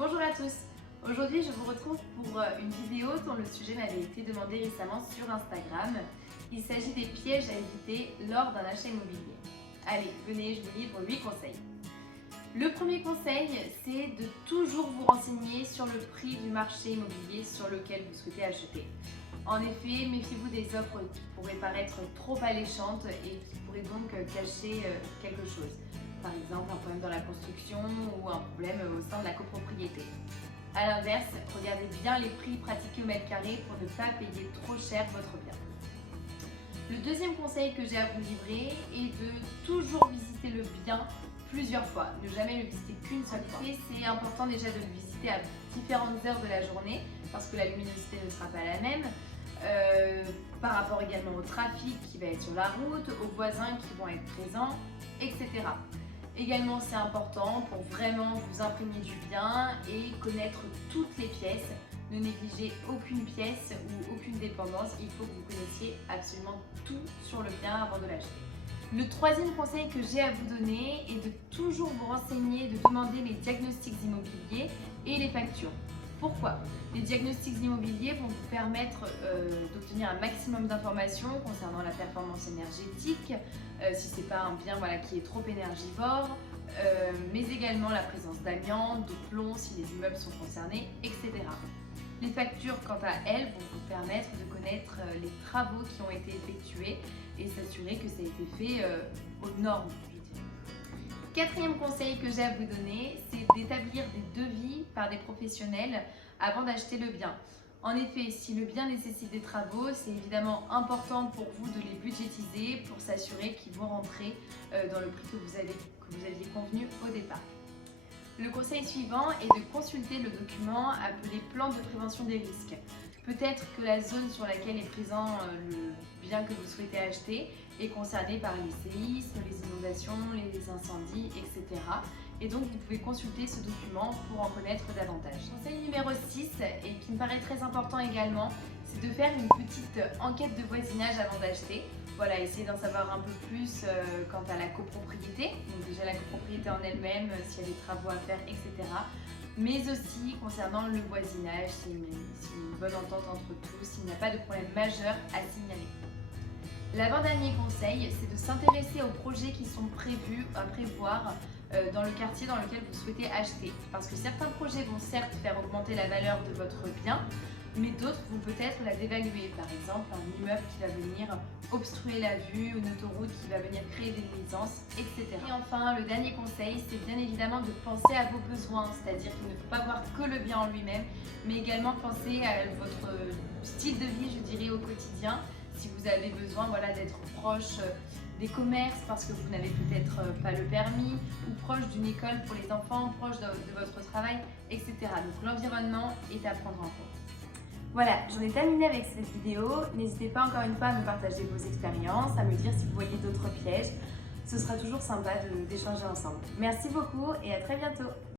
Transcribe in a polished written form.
Bonjour à tous. Aujourd'hui, je vous retrouve pour une vidéo dont le sujet m'avait été demandé récemment sur Instagram. Il s'agit des pièges à éviter lors d'un achat immobilier. Allez, venez, je vous livre 8 conseils. Le premier conseil, c'est de toujours vous renseigner sur le prix du marché immobilier sur lequel vous souhaitez acheter. En effet, méfiez-vous des offres qui pourraient paraître trop alléchantes et qui pourraient donc cacher quelque chose. Par exemple, un problème dans la construction ou un problème au sein de la copropriété. A l'inverse, regardez bien les prix pratiqués au mètre carré pour ne pas payer trop cher votre bien. Le deuxième conseil que j'ai à vous livrer est de toujours visiter le bien plusieurs fois, ne jamais le visiter qu'une seule fois. Et c'est important déjà de le visiter à différentes heures de la journée parce que la luminosité ne sera pas la même. Par rapport également au trafic qui va être sur la route, aux voisins qui vont être présents, etc. Également, c'est important pour vraiment vous imprégner du bien et connaître toutes les pièces. Ne négligez aucune pièce ou aucune dépendance. Il faut que vous connaissiez absolument tout sur le bien avant de l'acheter. Le troisième conseil que j'ai à vous donner est de toujours vous renseigner, de demander les diagnostics immobiliers et les factures. Pourquoi? Les diagnostics immobiliers vont vous permettre d'obtenir un maximum d'informations concernant la performance énergétique, si ce n'est pas un bien qui est trop énergivore, mais également la présence d'amiante, de plomb si les immeubles sont concernés, etc. Les factures, quant à elles, vont vous permettre de connaître les travaux qui ont été effectués et s'assurer que ça a été fait aux normes. Quatrième conseil que j'ai à vous donner, c'est d'établir des devis par des professionnels avant d'acheter le bien. En effet, si le bien nécessite des travaux, c'est évidemment important pour vous de les budgétiser pour s'assurer qu'ils vont rentrer dans le prix que vous aviez convenu au départ. Le conseil suivant est de consulter le document appelé plan de prévention des risques. Peut-être que la zone sur laquelle est présent le bien que vous souhaitez acheter est concernée par les séismes, les inondations, les incendies, etc. Et donc vous pouvez consulter ce document pour en connaître davantage. Conseil numéro 6, et qui me paraît très important également, c'est de faire une petite enquête de voisinage avant d'acheter. Voilà, essayez d'en savoir un peu plus quant à la copropriété, donc déjà la copropriété en elle-même, s'il y a des travaux à faire, etc. Mais aussi concernant le voisinage, s'il y a une bonne entente entre tous, s'il n'y a pas de problème majeur à signaler. L'avant-dernier conseil, c'est de s'intéresser aux projets qui sont prévus à prévoir dans le quartier dans lequel vous souhaitez acheter. Parce que certains projets vont certes faire augmenter la valeur de votre bien, mais d'autres vont peut-être la dévaluer. Par exemple, un immeuble qui va venir obstruer la vue, une autoroute qui va venir créer des nuisances, etc. Et enfin, le dernier conseil, c'est bien évidemment de penser à vos besoins, c'est-à-dire qu'il ne faut pas voir que le bien en lui-même, mais également penser à votre style de vie, je dirais, au quotidien. Si vous avez besoin d'être proche des commerces parce que vous n'avez peut-être pas le permis, ou proche d'une école pour les enfants, proche de votre travail, etc. Donc l'environnement est à prendre en compte. Voilà, j'en ai terminé avec cette vidéo. N'hésitez pas encore une fois à me partager vos expériences, à me dire si vous voyez d'autres pièges. Ce sera toujours sympa d'échanger ensemble. Merci beaucoup et à très bientôt.